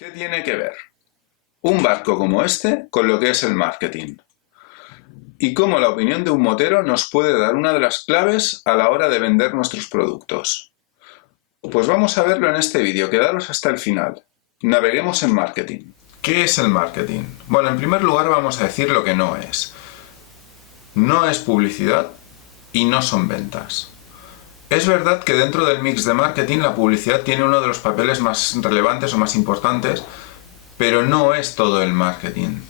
¿Qué tiene que ver un barco como este con lo que es el marketing? Y cómo la opinión de un motero nos puede dar una de las claves a la hora de vender nuestros productos. Pues vamos a verlo en este vídeo, quedaros hasta el final. Naveguemos en marketing. ¿Qué es el marketing? Bueno, en primer lugar vamos a decir lo que no es. No es publicidad y no son ventas. Es verdad que dentro del mix de marketing la publicidad tiene uno de los papeles más relevantes o más importantes, pero no es todo el marketing.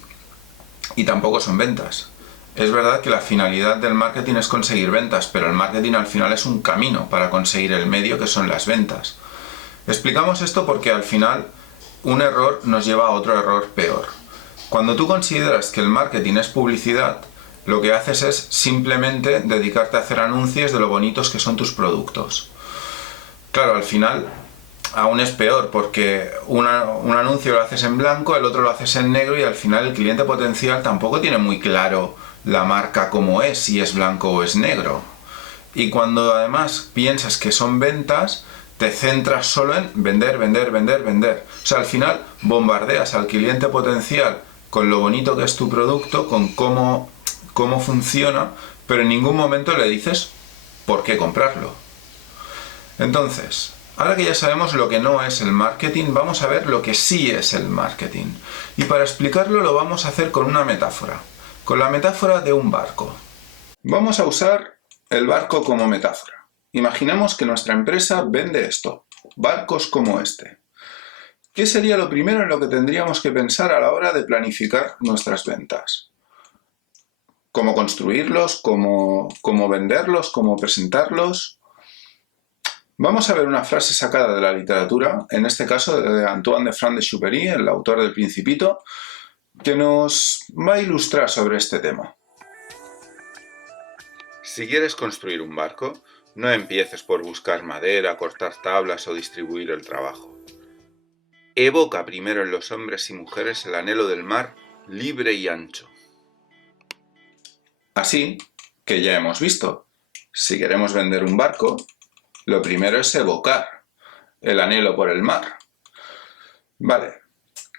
Y tampoco son ventas. Es verdad que la finalidad del marketing es conseguir ventas, pero el marketing al final es un camino para conseguir el medio, que son las ventas. Explicamos esto porque al final un error nos lleva a otro error peor. Cuando tú consideras que el marketing es publicidad, lo que haces es simplemente dedicarte a hacer anuncios de lo bonitos que son tus productos. Claro, al final aún es peor porque un anuncio lo haces en blanco, el otro lo haces en negro y al final el cliente potencial tampoco tiene muy claro la marca cómo es, si es blanco o es negro. Y cuando además piensas que son ventas, te centras solo en vender, vender, vender, vender. O sea, al final bombardeas al cliente potencial con lo bonito que es tu producto, con cómo funciona, pero en ningún momento le dices por qué comprarlo. Entonces, ahora que ya sabemos lo que no es el marketing, vamos a ver lo que sí es el marketing. Y para explicarlo lo vamos a hacer con una metáfora, con la metáfora de un barco. Vamos a usar el barco como metáfora. Imaginemos que nuestra empresa vende esto, barcos como este. ¿Qué sería lo primero en lo que tendríamos que pensar a la hora de planificar nuestras ventas? ¿Cómo construirlos? ¿Cómo venderlos? ¿Cómo presentarlos? Vamos a ver una frase sacada de la literatura, en este caso de Antoine de Saint-Exupéry, el autor del Principito, que nos va a ilustrar sobre este tema. Si quieres construir un barco, no empieces por buscar madera, cortar tablas o distribuir el trabajo. Evoca primero en los hombres y mujeres el anhelo del mar libre y ancho. Así que ya hemos visto, si queremos vender un barco, lo primero es evocar el anhelo por el mar. Vale,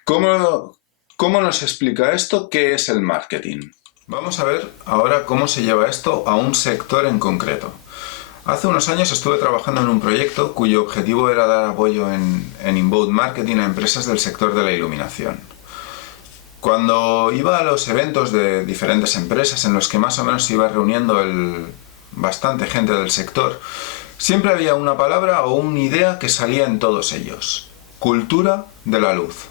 ¿cómo nos explica esto qué es el marketing? Vamos a ver ahora cómo se lleva esto a un sector en concreto. Hace unos años estuve trabajando en un proyecto cuyo objetivo era dar apoyo en inbound marketing a empresas del sector de la iluminación. Cuando iba a los eventos de diferentes empresas en los que más o menos se iba reuniendo bastante gente del sector, siempre había una palabra o una idea que salía en todos ellos: cultura de la luz.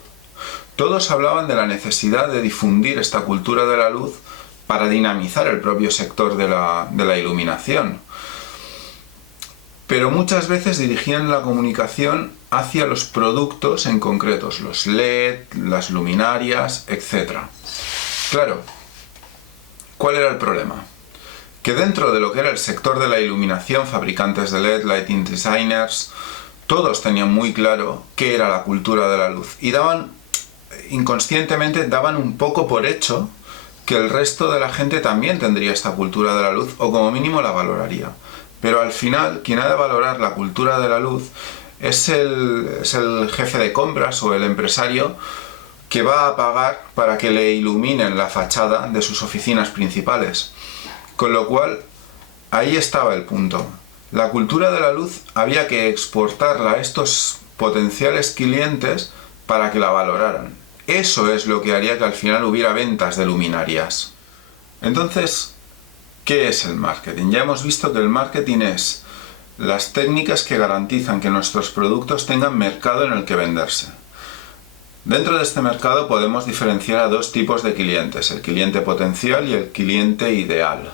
Todos hablaban de la necesidad de difundir esta cultura de la luz para dinamizar el propio sector de la iluminación. Pero muchas veces dirigían la comunicación hacia los productos en concretos, los LED, las luminarias, etc. Claro, ¿cuál era el problema? Que dentro de lo que era el sector de la iluminación, fabricantes de LED, lighting designers, todos tenían muy claro qué era la cultura de la luz y inconscientemente daban un poco por hecho que el resto de la gente también tendría esta cultura de la luz o como mínimo la valoraría. Pero al final, quien ha de valorar la cultura de la luz es el jefe de compras o el empresario que va a pagar para que le iluminen la fachada de sus oficinas principales. Con lo cual, ahí estaba el punto. La cultura de la luz había que exportarla a estos potenciales clientes para que la valoraran. Eso es lo que haría que al final hubiera ventas de luminarias. Entonces, ¿qué es el marketing? Ya hemos visto que el marketing es las técnicas que garantizan que nuestros productos tengan mercado en el que venderse. Dentro de este mercado podemos diferenciar a dos tipos de clientes, el cliente potencial y el cliente ideal.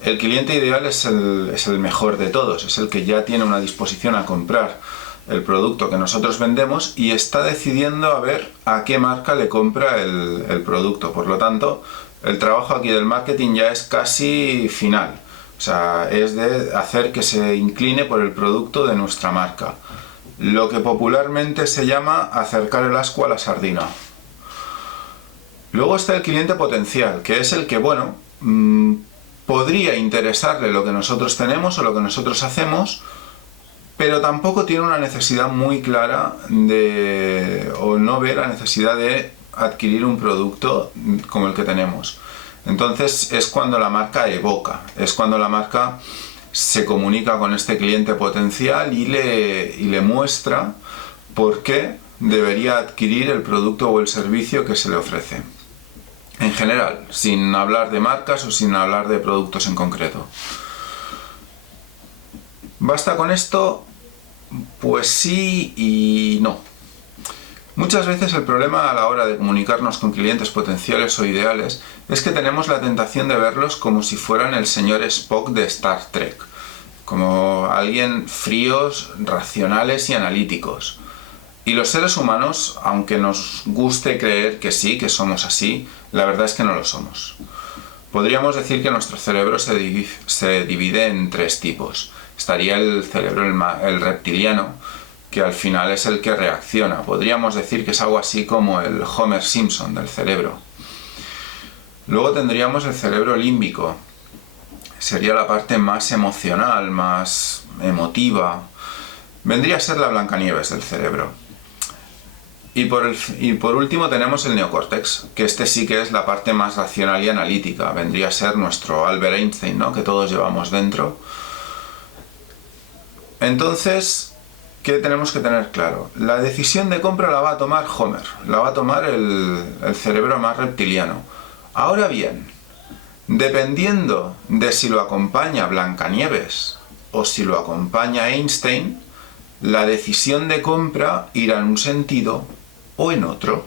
El cliente ideal es el mejor de todos, es el que ya tiene una disposición a comprar el producto que nosotros vendemos y está decidiendo a ver a qué marca le compra el producto. Por lo tanto, el trabajo aquí del marketing ya es casi final. O sea, es de hacer que se incline por el producto de nuestra marca. Lo que popularmente se llama acercar el ascua a la sardina. Luego está el cliente potencial, que es el que, bueno, podría interesarle lo que nosotros tenemos o lo que nosotros hacemos, pero tampoco tiene una necesidad muy clara o no ve la necesidad de adquirir un producto como el que tenemos. Entonces es cuando la marca evoca, es cuando la marca se comunica con este cliente potencial y le muestra por qué debería adquirir el producto o el servicio que se le ofrece. En general, sin hablar de marcas o sin hablar de productos en concreto. ¿Basta con esto? Pues sí y no. Muchas veces el problema a la hora de comunicarnos con clientes potenciales o ideales es que tenemos la tentación de verlos como si fueran el señor Spock de Star Trek, como alguien fríos, racionales y analíticos. Y los seres humanos, aunque nos guste creer que sí, que somos así, la verdad es que no lo somos. Podríamos decir que nuestro cerebro se divide en tres tipos. Estaría el cerebro el reptiliano, que al final es el que reacciona. Podríamos decir que es algo así como el Homer Simpson del cerebro. Luego tendríamos el cerebro límbico. Sería la parte más emocional, más emotiva. Vendría a ser la Blancanieves del cerebro. Y por último tenemos el neocórtex, que este sí que es la parte más racional y analítica. Vendría a ser nuestro Albert Einstein, ¿no?, que todos llevamos dentro. Entonces, ¿qué tenemos que tener claro? La decisión de compra la va a tomar Homer, la va a tomar el cerebro más reptiliano. Ahora bien, dependiendo de si lo acompaña Blancanieves o si lo acompaña Einstein, la decisión de compra irá en un sentido o en otro.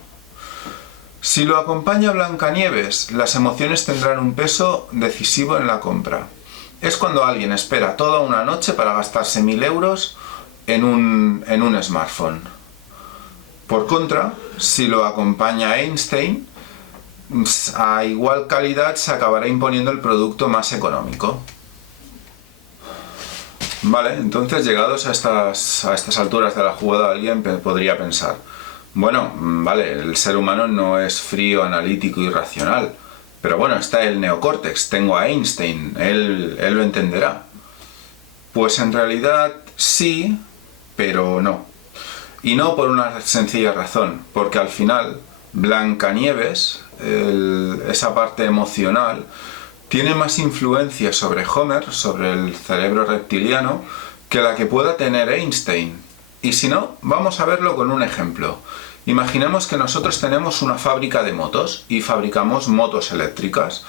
Si lo acompaña Blancanieves, las emociones tendrán un peso decisivo en la compra. Es cuando alguien espera toda una noche para gastarse 1.000 euros en un smartphone. Por contra, si lo acompaña Einstein, a igual calidad se acabará imponiendo el producto más económico. Vale, entonces llegados a estas alturas de la jugada, alguien podría pensar, bueno, vale, el ser humano no es frío, analítico y racional, pero bueno, está el neocórtex, tengo a Einstein, él lo entenderá. Pues en realidad sí, pero no. Y no por una sencilla razón, porque al final Blancanieves, esa parte emocional, tiene más influencia sobre Homer, sobre el cerebro reptiliano, que la que pueda tener Einstein. Y si no, vamos a verlo con un ejemplo. Imaginemos que nosotros tenemos una fábrica de motos y fabricamos motos eléctricas.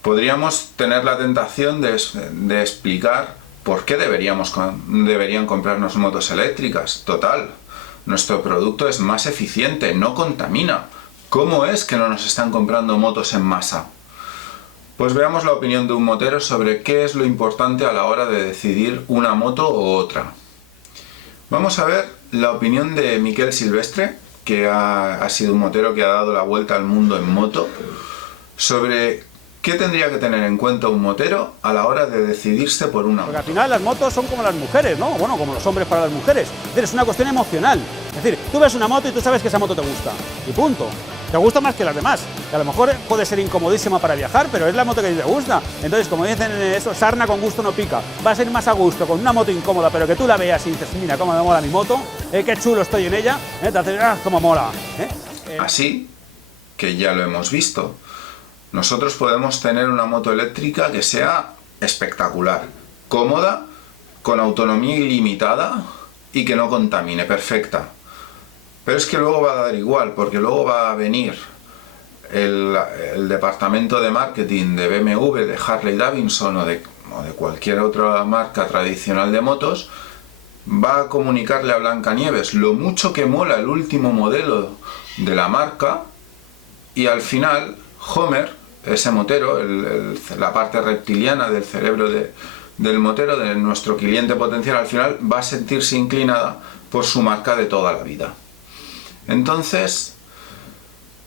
Podríamos tener la tentación de explicar por qué deberían comprarnos motos eléctricas. Total, nuestro producto es más eficiente, no contamina. ¿Cómo es que no nos están comprando motos en masa? Pues veamos la opinión de un motero sobre qué es lo importante a la hora de decidir una moto u otra. Vamos a ver la opinión de Miquel Silvestre, que ha sido un motero que ha dado la vuelta al mundo en moto, sobre qué tendría que tener en cuenta un motero a la hora de decidirse por una moto. Porque al final las motos son como las mujeres, ¿no? Bueno, como los hombres para las mujeres. Es una cuestión emocional. Es decir, tú ves una moto y tú sabes que esa moto te gusta. Y punto. Te gusta más que las demás. Que a lo mejor puede ser incomodísima para viajar, pero es la moto que te gusta. Entonces, como dicen eso, sarna con gusto no pica. Va a ser más a gusto con una moto incómoda, pero que tú la veas y dices, mira cómo me mola mi moto, qué chulo estoy en ella, te haces, cómo mola. Así que ya lo hemos visto. Nosotros podemos tener una moto eléctrica que sea espectacular, cómoda, con autonomía ilimitada y que no contamine, perfecta. Pero es que luego va a dar igual, porque luego va a venir el departamento de marketing de BMW, de Harley Davidson o de cualquier otra marca tradicional de motos, va a comunicarle a Blancanieves lo mucho que mola el último modelo de la marca, y al final Homer, ese motero, la parte reptiliana del cerebro del motero, de nuestro cliente potencial, al final va a sentirse inclinada por su marca de toda la vida. Entonces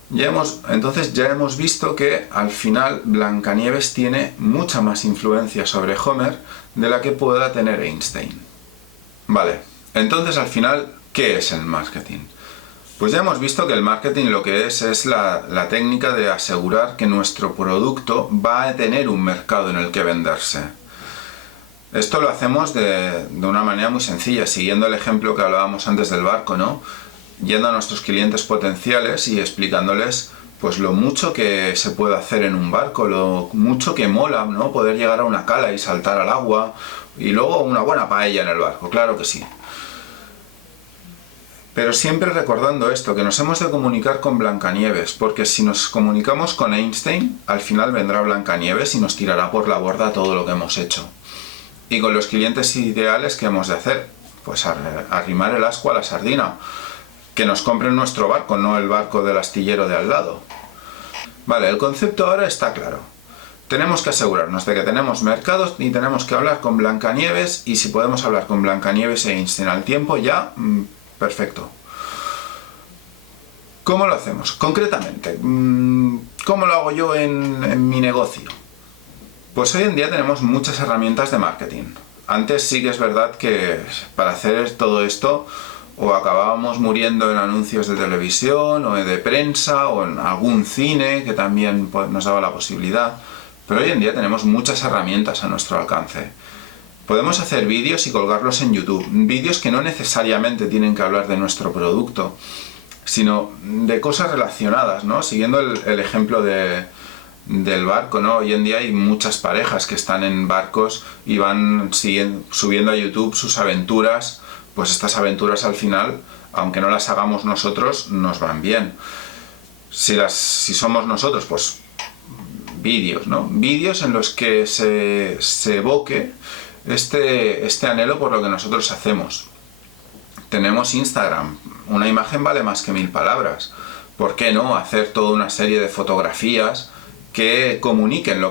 ya hemos visto que al final Blancanieves tiene mucha más influencia sobre Homer de la que pueda tener Einstein. Vale, entonces al final, ¿qué es el marketing? Pues ya hemos visto que el marketing lo que es la técnica de asegurar que nuestro producto va a tener un mercado en el que venderse. Esto lo hacemos de una manera muy sencilla, siguiendo el ejemplo que hablábamos antes del barco, ¿no? Yendo a nuestros clientes potenciales y explicándoles pues lo mucho que se puede hacer en un barco, lo mucho que mola, ¿no? Poder llegar a una cala y saltar al agua, y luego una buena paella en el barco, claro que sí. Pero siempre recordando esto, que nos hemos de comunicar con Blancanieves, porque si nos comunicamos con Einstein, al final vendrá Blancanieves y nos tirará por la borda todo lo que hemos hecho. Y con los clientes ideales, ¿qué hemos de hacer? Pues arrimar el ascua a la sardina. Que nos compren nuestro barco, no el barco del astillero de al lado. Vale, el concepto ahora está claro. Tenemos que asegurarnos de que tenemos mercados y tenemos que hablar con Blancanieves, y si podemos hablar con Blancanieves e Einstein al tiempo, ya, perfecto. ¿Cómo lo hacemos? Concretamente, ¿cómo lo hago yo en mi negocio? Pues hoy en día tenemos muchas herramientas de marketing. Antes sí que es verdad que para hacer todo esto o acabábamos muriendo en anuncios de televisión o de prensa o en algún cine que también nos daba la posibilidad, pero hoy en día tenemos muchas herramientas a nuestro alcance. Podemos hacer vídeos y colgarlos en YouTube, vídeos que no necesariamente tienen que hablar de nuestro producto, sino de cosas relacionadas, ¿no? Siguiendo el ejemplo del barco, ¿no? Hoy en día hay muchas parejas que están en barcos y van subiendo a YouTube sus aventuras. Pues estas aventuras al final, aunque no las hagamos nosotros, nos van bien. Si somos nosotros, pues vídeos, ¿no? Vídeos en los que se evoque este anhelo por lo que nosotros hacemos. Tenemos Instagram, una imagen vale más que 1000 palabras. ¿Por qué no hacer toda una serie de fotografías que comuniquen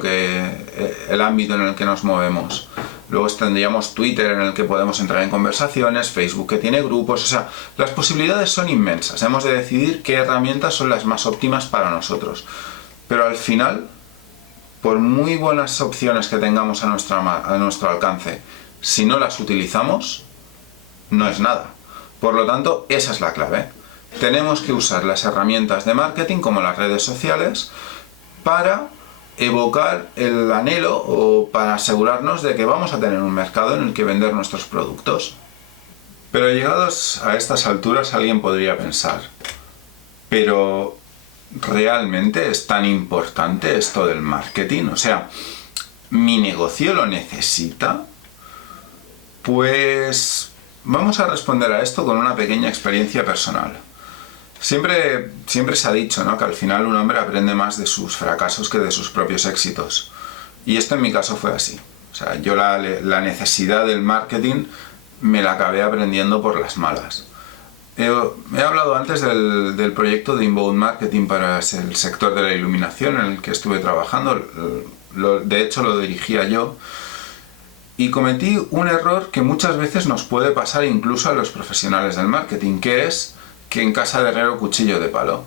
el ámbito en el que nos movemos? Luego tendríamos Twitter, en el que podemos entrar en conversaciones, Facebook, que tiene grupos, o sea, las posibilidades son inmensas. Hemos de decidir qué herramientas son las más óptimas para nosotros. Pero al final, por muy buenas opciones que tengamos a nuestro alcance, si no las utilizamos, no es nada. Por lo tanto, esa es la clave. Tenemos que usar las herramientas de marketing, como las redes sociales, para evocar el anhelo o para asegurarnos de que vamos a tener un mercado en el que vender nuestros productos. Pero llegados a estas alturas, alguien podría pensar, ¿pero realmente es tan importante esto del marketing? O sea, ¿mi negocio lo necesita? Pues vamos a responder a esto con una pequeña experiencia personal. Siempre se ha dicho, ¿no?, que al final un hombre aprende más de sus fracasos que de sus propios éxitos. Y esto en mi caso fue así. O sea, yo la necesidad del marketing me la acabé aprendiendo por las malas. He hablado antes del proyecto de Inbound Marketing para el sector de la iluminación en el que estuve trabajando. De hecho, lo dirigía yo. Y cometí un error que muchas veces nos puede pasar incluso a los profesionales del marketing, que es que en casa de herrero cuchillo de palo.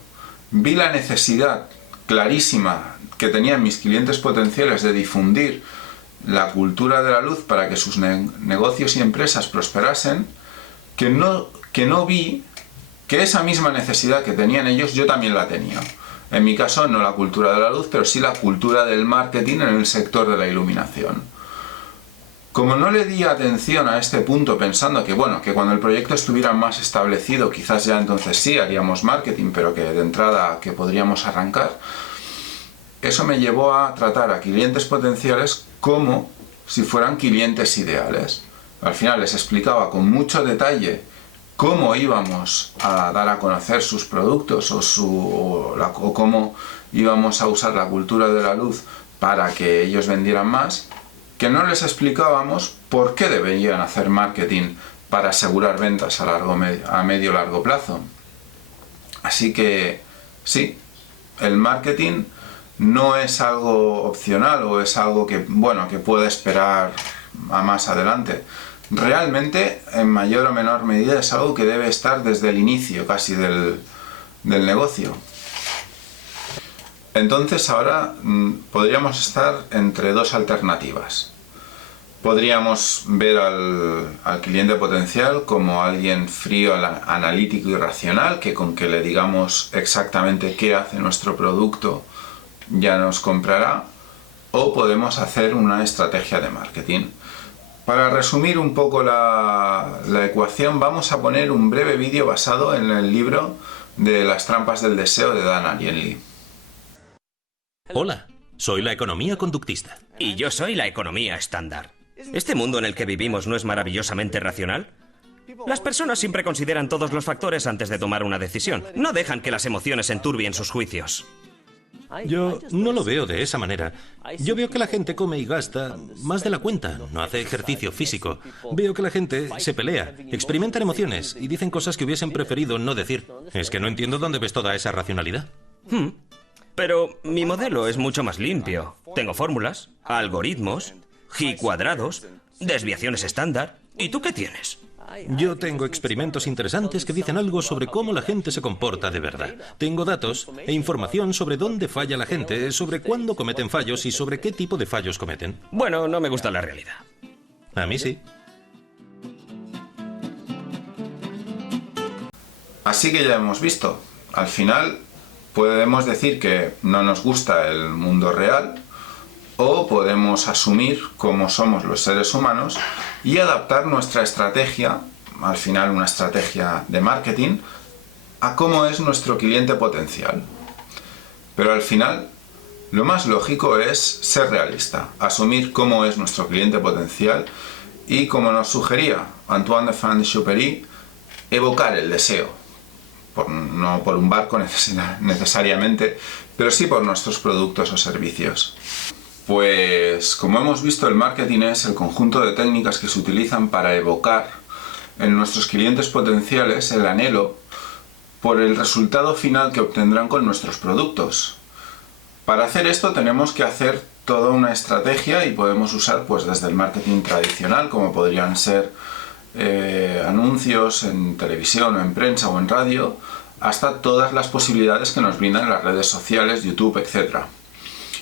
Vi la necesidad clarísima que tenían mis clientes potenciales de difundir la cultura de la luz para que sus negocios y empresas prosperasen, que no vi que esa misma necesidad que tenían ellos yo también la tenía. En mi caso no la cultura de la luz, pero sí la cultura del marketing en el sector de la iluminación. Como no le di atención a este punto pensando que cuando el proyecto estuviera más establecido quizás ya entonces sí haríamos marketing, pero que de entrada que podríamos arrancar, eso me llevó a tratar a clientes potenciales como si fueran clientes ideales. Al final les explicaba con mucho detalle cómo íbamos a dar a conocer sus productos o cómo íbamos a usar la cultura de la luz para que ellos vendieran más, que no les explicábamos por qué deberían hacer marketing para asegurar ventas a medio largo plazo. Así que sí, el marketing no es algo opcional o es algo que puede esperar a más adelante. Realmente, en mayor o menor medida, es algo que debe estar desde el inicio casi del negocio. Entonces ahora podríamos estar entre dos alternativas. Podríamos ver al cliente potencial como alguien frío, analítico y racional, que con que le digamos exactamente qué hace nuestro producto ya nos comprará, o podemos hacer una estrategia de marketing. Para resumir un poco la ecuación, vamos a poner un breve vídeo basado en el libro de Las trampas del deseo de Dan Ariely. Hola, soy la economía conductista. Y yo soy la economía estándar. ¿Este mundo en el que vivimos no es maravillosamente racional? Las personas siempre consideran todos los factores antes de tomar una decisión. No dejan que las emociones enturbien sus juicios. Yo no lo veo de esa manera. Yo veo que la gente come y gasta más de la cuenta, no hace ejercicio físico. Veo que la gente se pelea, experimentan emociones y dicen cosas que hubiesen preferido no decir. Es que no entiendo dónde ves toda esa racionalidad. Pero mi modelo es mucho más limpio. Tengo fórmulas, algoritmos, G cuadrados, desviaciones estándar. ¿Y tú qué tienes? Yo tengo experimentos interesantes que dicen algo sobre cómo la gente se comporta de verdad. Tengo datos e información sobre dónde falla la gente, sobre cuándo cometen fallos y sobre qué tipo de fallos cometen. Bueno, no me gusta la realidad. A mí sí. Así que ya hemos visto, al final podemos decir que no nos gusta el mundo real, o podemos asumir cómo somos los seres humanos y adaptar nuestra estrategia, al final una estrategia de marketing, a cómo es nuestro cliente potencial. Pero al final, lo más lógico es ser realista, asumir cómo es nuestro cliente potencial y, como nos sugería Antoine de Saint-Exupéry, evocar el deseo. No por un barco necesariamente, pero sí por nuestros productos o servicios. Pues, como hemos visto, el marketing es el conjunto de técnicas que se utilizan para evocar en nuestros clientes potenciales el anhelo por el resultado final que obtendrán con nuestros productos. Para hacer esto tenemos que hacer toda una estrategia y podemos usar pues desde el marketing tradicional, como podrían ser anuncios en televisión o en prensa o en radio, hasta todas las posibilidades que nos brindan las redes sociales, YouTube, etc.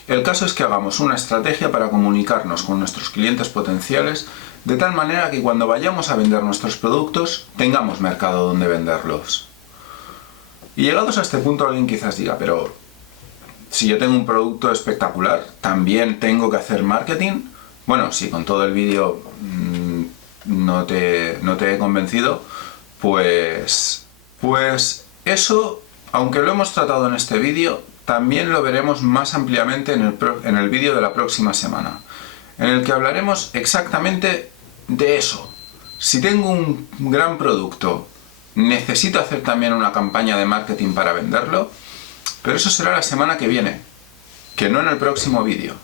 El caso es que hagamos una estrategia para comunicarnos con nuestros clientes potenciales de tal manera que cuando vayamos a vender nuestros productos tengamos mercado donde venderlos. Y llegados a este punto alguien quizás diga, pero si yo tengo un producto espectacular, ¿también tengo que hacer marketing? Bueno, si con todo el vídeo no te he convencido, pues eso, aunque lo hemos tratado en este vídeo, también lo veremos más ampliamente en el vídeo de la próxima semana, en el que hablaremos exactamente de eso. Si tengo un gran producto, ¿necesito hacer también una campaña de marketing para venderlo? Pero eso será la semana que viene, que no en el próximo vídeo.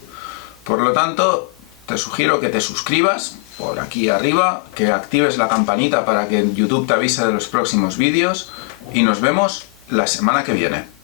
Por lo tanto, te sugiero que te suscribas por aquí arriba, que actives la campanita para que YouTube te avise de los próximos vídeos y nos vemos la semana que viene.